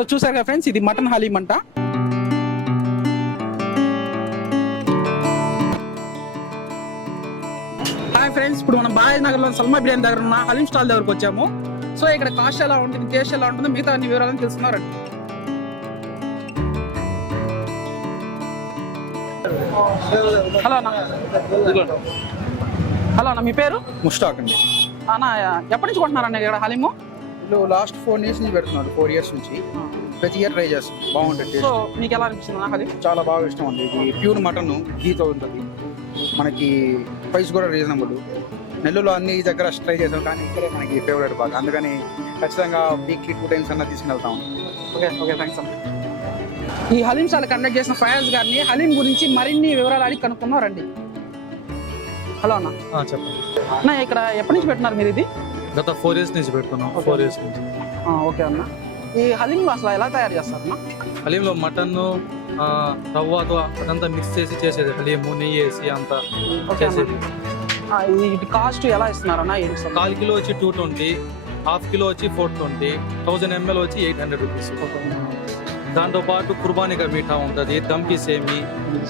So చూసారు కదా friends, ఇది మటన్ హలీం అంట. హాయ్ ఫ్రెండ్స్, ఇప్పుడు మనం బాలాజీ నగర్ లో సల్మా బిర్యానీ దగ్గర ఉన్న హలీం స్టాల్ దగ్గరకు వచ్చాము. సో ఇక్కడ కాస్ట్ ఎలా ఉంటుంది, టేస్ట్ ఎలా ఉంటుంది, మిగతా అన్ని వివరాలను తెలుసుకున్నారండి. హలో అన్న. హలో అన్న, మీ పేరు? ముష్టాక్ అండి. అన్న ఎప్పటి నుంచి కొంటున్నారన్న ఇక్కడ హలీము? వీళ్ళు లాస్ట్ 4 years నుంచి పెడుతున్నారు. 4 years నుంచి ప్రతి ఇయర్ ట్రై చేస్తాం. బాగుంటుంది. సో మీకు ఎలా అనిపిస్తుంది అన్న హలీం? చాలా బాగా ఇష్టం అండి. ఇది ప్యూర్ మటన్ గీతో ఉంటుంది. మనకి ప్రైస్ కూడా రీజనబుల్. నెల్లూరులో అన్ని దగ్గర ట్రై చేసాం, కానీ ఇక్కడే మనకి ఫేవరెట్ బాగా. అందుకని ఖచ్చితంగా వీక్లీ 2 times అన్నా తీసుకుని వెళ్తాం. ఓకే ఓకే, థ్యాంక్స్ అన్న. ఈ హలీం స్టాల్ కండక్ట్ చేసిన ఫయాజ్ గారిని హలీం గురించి మరిన్ని వివరాలు అడిగి కనుక్కున్నారండి. హలో అన్న. చెప్పండి అన్న, ఇక్కడ ఎప్పటి నుంచి పెట్టినారు మీరు ఇది? గత 4 years నుంచి పెట్టుకున్నాం. 4 years నుంచి. ఓకే అన్న. ఈ హలీం అసలు ఎలా తయారు చేస్తారు అన్న? హలీంలో మటన్ రవ్వతో అదంతా మిక్స్ చేసి చేసేది. హలీము నెయ్యి వేసి అంతా చేసేది. ఇది కాస్ట్ ఎలా ఇస్తున్నారు అన్న? 1/4 kilo వచ్చి 220, 1/2 kilo వచ్చి 420, 1000 ml వచ్చి 800 రూపీస్. దాంతో పాటు కుర్బానీగా మీఠా ఉంటుంది, దమ్కి సేమి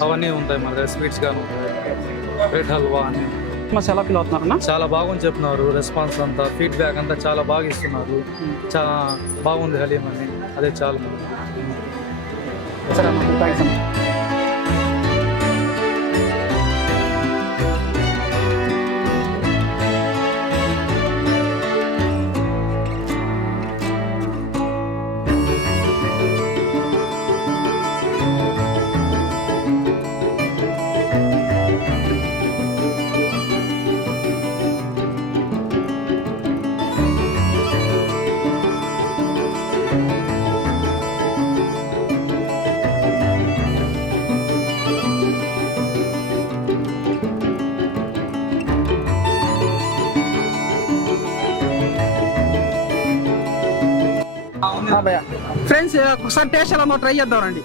అవన్నీ ఉంటాయి మన దగ్గర. స్వీట్స్ గాను బ్రెడ్ హల్వా అన్ని. ఎలా ఫీల్ అవుతున్నారన్నా? చాలా బాగుంది చెప్తున్నారు. రెస్పాన్స్ అంతా, ఫీడ్బ్యాక్ అంతా చాలా బాగా ఇస్తున్నారు. చాలా బాగుంది హలీం అని. అదే చాలా సరే అన్న, థ్యాంక్స్ అన్న. ఫ్రెండ్స్, ఒకసారి టేస్ట్ ఎలా ట్రై చేద్దాం రండి.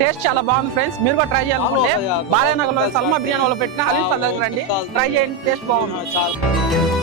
టేస్ట్ చాలా బాగుంది ఫ్రెండ్స్. మీరు కూడా ట్రై చేయాలనుకుంటే బాలాజీ నగర్ లో సల్మా బిర్యానీ వాళ్ళు పెట్టిన హలీం స్టాల్ దగ్గర రండి, ట్రై చేయండి. టేస్ట్ బాగుంది.